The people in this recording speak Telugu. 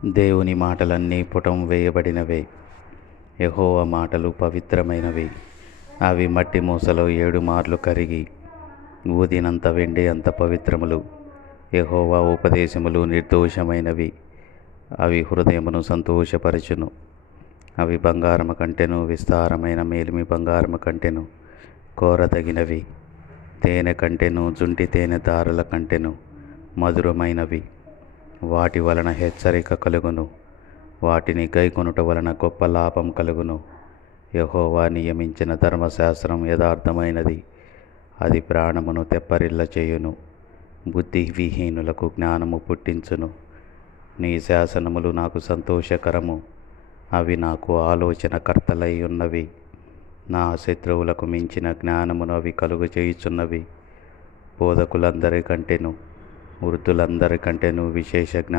దేవుని మాటలన్నీ పుటం వేయబడినవే. యెహోవా మాటలు పవిత్రమైనవి. అవి మట్టి మూసలో 7 మార్లు కరిగి ఊదినంత వెండి అంత పవిత్రములు. యెహోవా ఉపదేశములు నిర్దోషమైనవి. అవి హృదయమును సంతోషపరచును. అవి బంగారము కంటెను, విస్తారమైన మేలిమి బంగారము కంటెను కోరదగినవి. తేనె కంటెను, జుంటి తేనె దారుల కంటెను మధురమైనవి. వాటి వలన హెచ్చరిక కలుగును. వాటిని గైకొనుట వలన గొప్ప లాభం కలుగును. యెహోవా నియమించిన ధర్మశాస్త్రం యథార్థమైనది. అది ప్రాణమును తెప్పరిల్ల చేయును. బుద్ధివిహీనులకు జ్ఞానము పుట్టించును. నీ శాసనములు నాకు సంతోషకరము. అవి నాకు ఆలోచనకర్తలై ఉన్నవి. నా శత్రువులకు మించిన జ్ఞానమును అవి కలుగు చేయుచున్నవి. బోధకులందరికంటేను వృద్ధులందరికంటేను విశేష జ్ఞానం